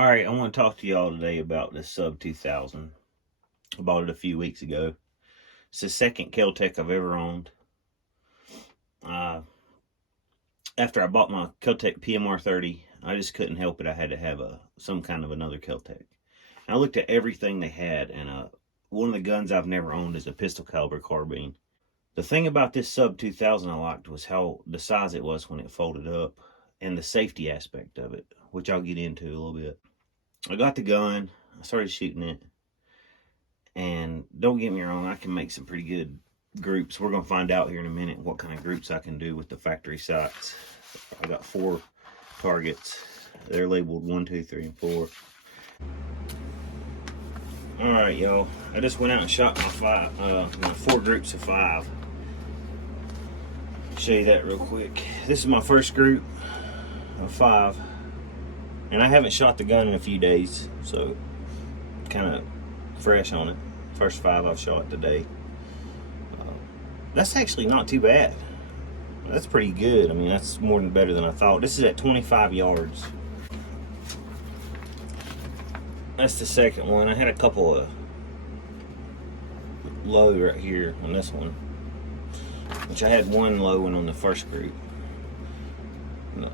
Alright, I want to talk to y'all today about this sub-2000. I bought it a few weeks ago. It's the second Kel-Tec I've ever owned. After I bought my Kel-Tec PMR30, I just couldn't help it. I had to have some kind of another Kel-Tec. And I looked at everything they had, and one of the guns I've never owned is a pistol caliber carbine. The thing about this sub-2000 I liked was how the size it was when it folded up, and the safety aspect of it, which I'll get into a little bit. I got the gun, I started shooting it, and don't get me wrong, I can make some pretty good groups. We're going to find out here in a minute what kind of groups I can do with the factory sights. I got 4 targets. They're labeled 1, 2, 3, and 4. Alright, y'all, I just went out and shot my 4 groups of 5. Show you that real quick. This is my first group of 5, and I haven't shot the gun in a few days, so kind of fresh on it. First 5 I've shot today. That's actually not too bad. That's pretty good. I mean, that's more than better than I thought. This is at 25 yards. That's the second one. I had a couple of low right here on this one, which I had one low one on the first group. No,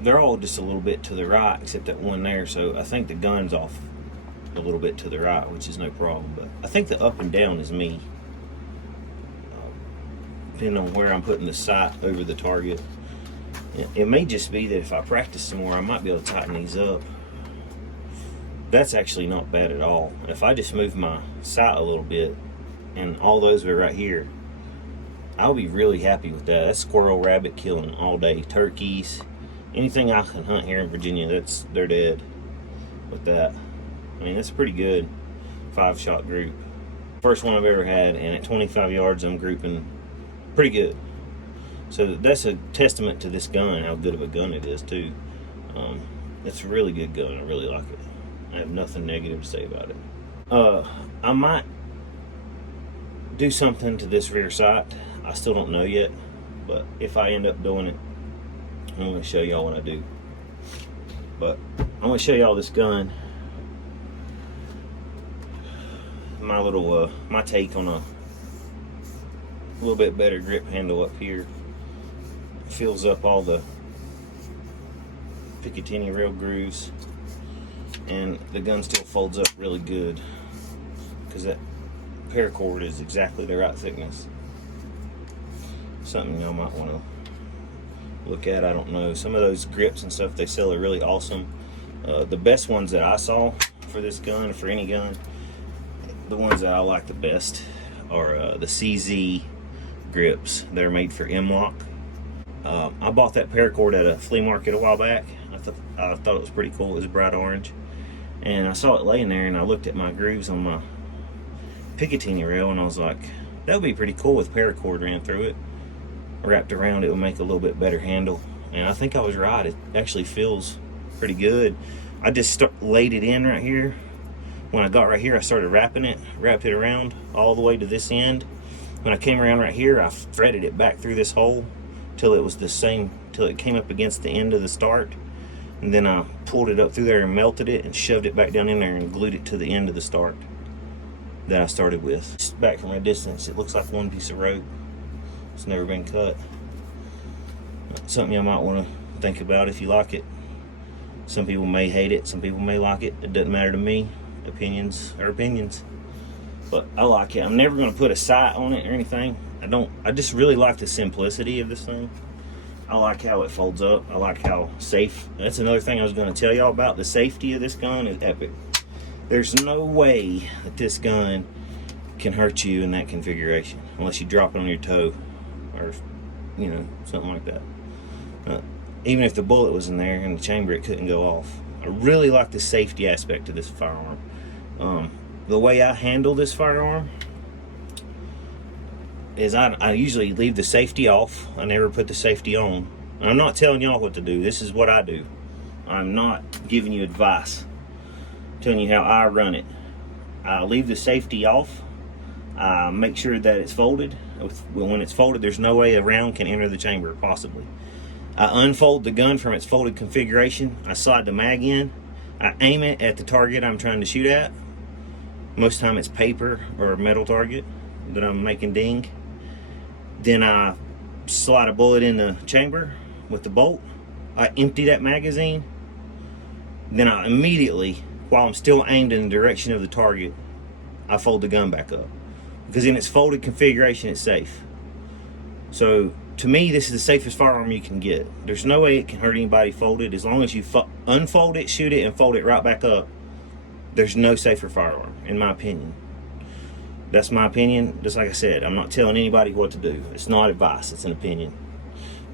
they're all just a little bit to the right, except that one there. So I think the gun's off a little bit to the right, which is no problem. But I think the up and down is me, depending on where I'm putting the sight over the target. It may just be that if I practice some more, I might be able to tighten these up. That's actually not bad at all. If I just move my sight a little bit, and all those are right here, I'll be really happy with that. That's squirrel, rabbit killing all day. Turkeys, anything I can hunt here in Virginia, they're dead with that. I mean, that's pretty good 5-shot group. First one I've ever had, and at 25 yards I'm grouping pretty good. So that's a testament to this gun, how good of a gun it is too. It's a really good gun. I really like it. I have nothing negative to say about it. I might do something to this rear sight. I still don't know yet, but if I end up doing it, I'm going to show y'all what I do. But I'm going to show y'all this gun. My little, my take on a little bit better grip handle up here. It fills up all the Picatinny rail grooves, and the gun still folds up really good because that paracord is exactly the right thickness. Something y'all might want to look at. I don't know, some of those grips and stuff they sell are really awesome. The best ones that I saw for this gun, for any gun, the ones that I like the best are the CZ grips. They're made for M-lock. I bought that paracord at a flea market a while back. I thought it was pretty cool. It was bright orange, and I saw it laying there, and I looked at my grooves on my Picatinny rail, and I was like, that would be pretty cool with paracord ran through it, wrapped around. It would make a little bit better handle, and I think I was right. It actually feels pretty good. I just laid it in right here. When I got right here, I started wrapped it around all the way to this end. When I came around right here, I threaded it back through this hole till it was the same, till it came up against the end of the start, and then I pulled it up through there and melted it and shoved it back down in there and glued it to the end of the start that I started with. Just back from a distance, it looks like one piece of rope. It's never been cut. Something you might want to think about if you like it. Some people may hate it, some people may like it. It doesn't matter to me. Opinions are opinions. But I like it. I'm never going to put a sight on it or anything. I just really like the simplicity of this thing. I like how it folds up. I like how safe. That's another thing I was going to tell y'all about. The safety of this gun is epic. There's no way that this gun can hurt you in that configuration unless you drop it on your toe or, you know, something like that. Even if the bullet was in there in the chamber, it couldn't go off. I really like the safety aspect of this firearm. The way I handle this firearm is I usually leave the safety off. I never put the safety on. I'm not telling y'all what to do. This is what I do. I'm not giving you advice. I'm telling you how I run it. I leave the safety off. I make sure that it's folded. When it's folded, there's no way a round can enter the chamber, possibly. I unfold the gun from its folded configuration. I slide the mag in, I aim it at the target I'm trying to shoot at. Most of the time it's paper or a metal target that I'm making ding. Then I slide a bullet in the chamber with the bolt. I empty that magazine. Then I immediately, while I'm still aimed in the direction of the target, I fold the gun back up. Because in its folded configuration, it's safe. So to me, this is the safest firearm you can get. There's no way it can hurt anybody folded. As long as you unfold it, shoot it, and fold it right back up, there's no safer firearm, in my opinion. That's my opinion. Just like I said, I'm not telling anybody what to do. It's not advice, it's an opinion.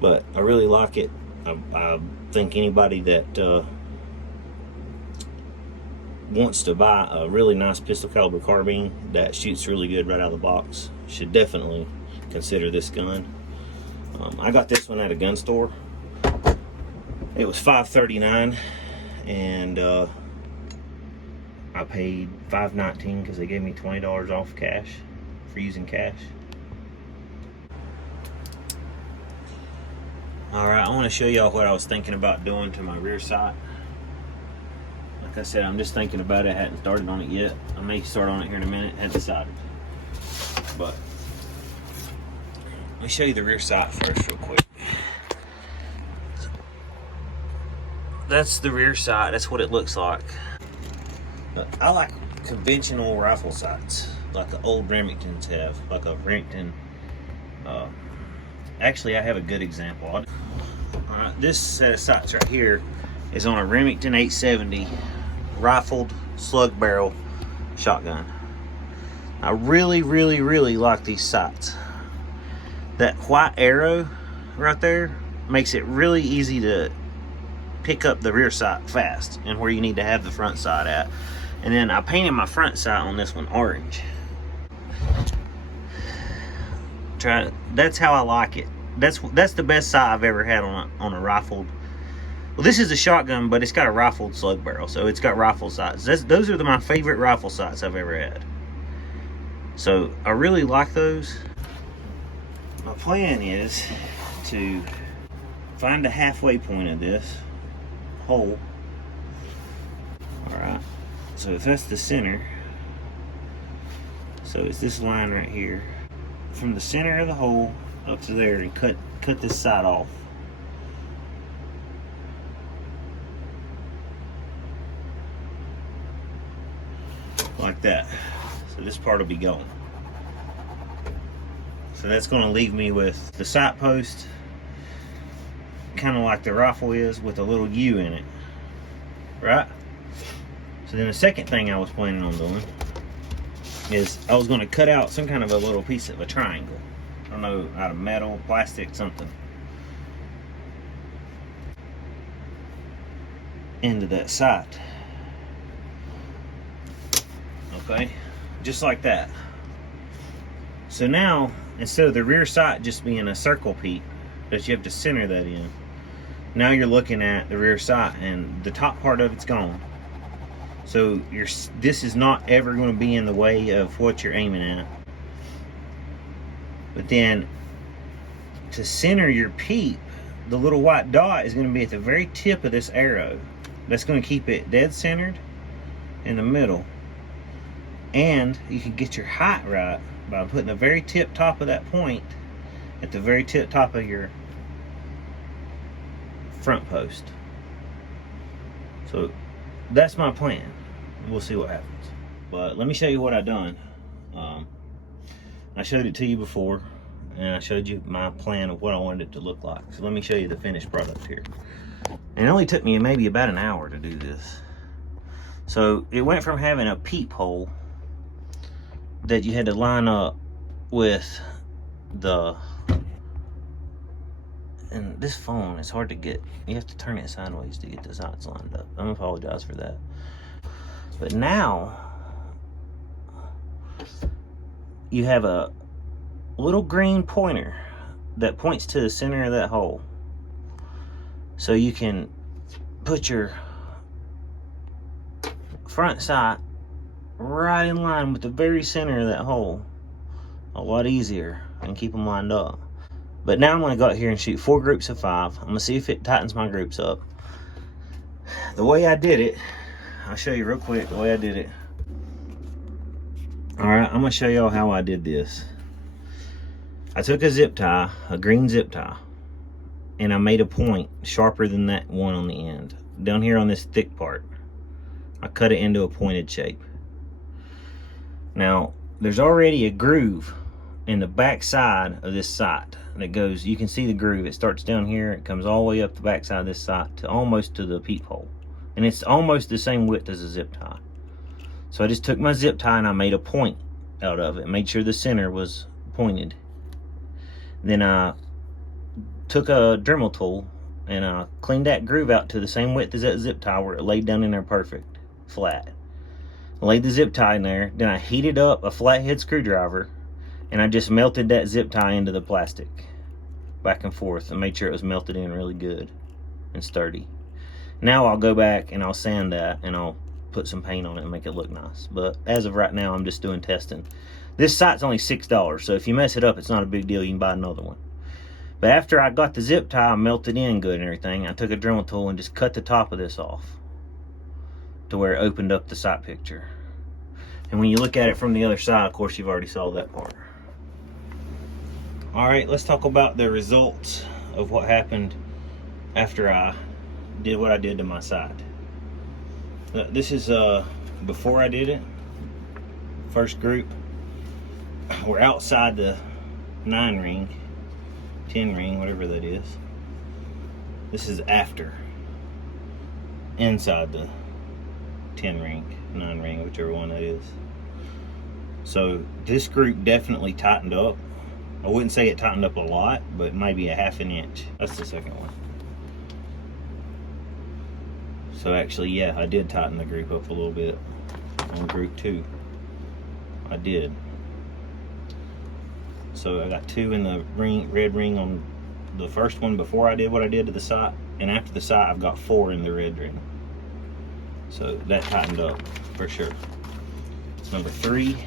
But I really like it. I think anybody that wants to buy a really nice pistol caliber carbine that shoots really good right out of the box should definitely consider this gun. I got this one at a gun store. It was $5.39, and I paid $5.19 because they gave me $20 off cash for using cash. Alright, I want to show y'all what I was thinking about doing to my rear sight. Like I said, I'm just thinking about it. I hadn't started on it yet. I may start on it here in a minute. Hadn't decided. But let me show you the rear sight first real quick. That's the rear sight. That's what it looks like. But I like conventional rifle sights, like the old Remingtons have, like a Remington. Actually, I have a good example. Alright, this set of sights right here is on a Remington 870 rifled slug barrel shotgun. I really like these sights. That white arrow right there makes it really easy to pick up the rear sight fast and where you need to have the front sight at. And then I painted my front sight on this one orange. That's how I like it. That's the best sight I've ever had on a rifled. Well, this is a shotgun, but it's got a rifled slug barrel, so it's got rifle sights. Those are my favorite rifle sights I've ever had. So I really like those. My plan is to find the halfway point of this hole. Alright, so if that's the center, so it's this line right here. From the center of the hole up to there, and cut this side off. Like that. So this part will be gone. So that's going to leave me with the sight post, kind of like the rifle is, with a little U in it. Right? So then the second thing I was planning on doing is I was going to cut out some kind of a little piece of a triangle. I don't know, out of metal, plastic, something. Into that sight. Okay, just like that. So now, instead of the rear sight just being a circle peak that you have to center that in, now you're looking at the rear sight and the top part of it's gone. So this is not ever going to be in the way of what you're aiming at. But then to center your peep, the little white dot is going to be at the very tip of this arrow. That's going to keep it dead centered in the middle. And you can get your height right by putting the very tip top of that point at the very tip top of your front post. So that's my plan. We'll see what happens. But let me show you what I've done. I showed it to you before, and I showed you my plan of what I wanted it to look like. So let me show you the finished product here. And it only took me maybe about an hour to do this. So it went from having a peephole that you had to line up with the, and this phone, it's hard to get, you have to turn it sideways to get the sides lined up. I apologize for that. But now you have a little green pointer that points to the center of that hole. So you can put your front sight right in line with the very center of that hole. A lot easier, and keep them lined up. But now I'm going to go out here and shoot 4 groups of 5. I'm going to see if it tightens my groups up. The way I did it I'll show you real quick the way I did it. All right, I'm gonna show y'all how I did this. I took a zip tie, a green zip tie, and I made a point sharper than that one on the end. Down here on this thick part, I cut it into a pointed shape. Now, there's already a groove in the back side of this sight that goes, you can see the groove. It starts down here, it comes all the way up the back side of this sight to almost to the peephole. And it's almost the same width as a zip tie. So I just took my zip tie and I made a point out of it, made sure the center was pointed. Then I took a Dremel tool and I cleaned that groove out to the same width as that zip tie where it laid down in there perfect, flat. I laid the zip tie in there, then I heated up a flathead screwdriver and I just melted that zip tie into the plastic back and forth and made sure it was melted in really good and sturdy. Now I'll go back and I'll sand that and I'll put some paint on it and make it look nice. But as of right now, I'm just doing testing. This sight's only $6, so if you mess it up, it's not a big deal. You can buy another one. But after I got the zip tie melted in good and everything, I took a Dremel tool and just cut the top of this off to where it opened up the sight picture. And when you look at it from the other side, of course, you've already saw that part. All right, let's talk about the results of what happened after I did what I did to my sight. This is before I did it. First group. We're outside the 9 ring, 10 ring, whatever that is. This is after. Inside the 10 ring, 9 ring, whichever one that is. So this group definitely tightened up. I wouldn't say it tightened up a lot, but maybe a ½ inch. That's the second one. So actually, yeah, I did tighten the group up a little bit on group 2. I did. So I got 2 in the red ring on the first one before I did what I did to the sight, and after the sight I've got 4 in the red ring. So that tightened up for sure. Number 3.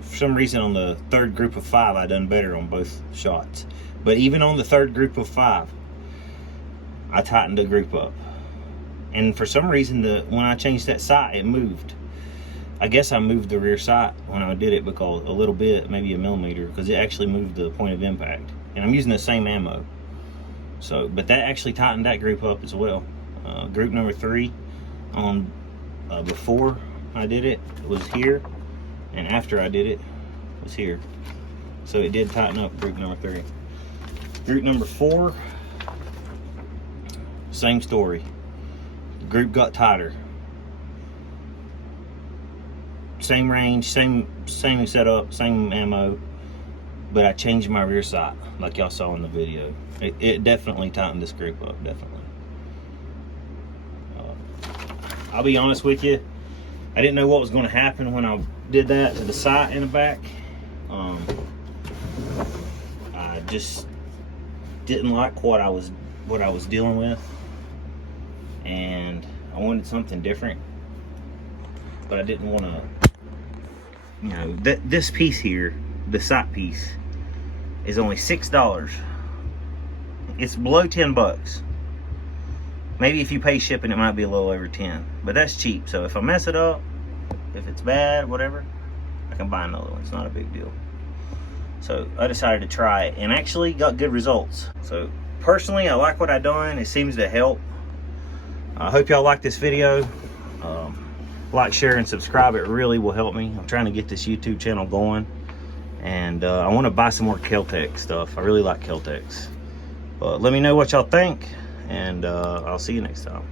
For some reason on the third group of 5 I done better on both shots. But even on the third group of 5, I tightened the group up. And for some reason, when I changed that sight, it moved. I guess I moved the rear sight when I did it because a little bit, maybe a millimeter, because it actually moved the point of impact. And I'm using the same ammo. So, but that actually tightened that group up as well. Group number 3 on before I did it was here, and after I did it was here. So it did tighten up group number 3. Group number 4, same story. The group got tighter. Same range, same setup, same ammo, but I changed my rear sight like y'all saw in the video. It definitely tightened this group up, definitely. I'll be honest with you, I didn't know what was going to happen when I did that to the sight in the back. I just didn't like what I was dealing with, and I wanted something different, but I didn't want to, you know, this piece here, the sight piece, is only $6. It's below 10 bucks. Maybe if you pay shipping, it might be a little over 10, but that's cheap. So if I mess it up, if it's bad, whatever, I can buy another one. It's not a big deal. So I decided to try it and actually got good results. So personally, I like what I done. It seems to help. I hope y'all like this video. Like, share, and subscribe. It really will help me. I'm trying to get this YouTube channel going, and I want to buy some more Kel-Tec stuff. I really like Kel-Tecs. But let me know what y'all think, and I'll see you next time.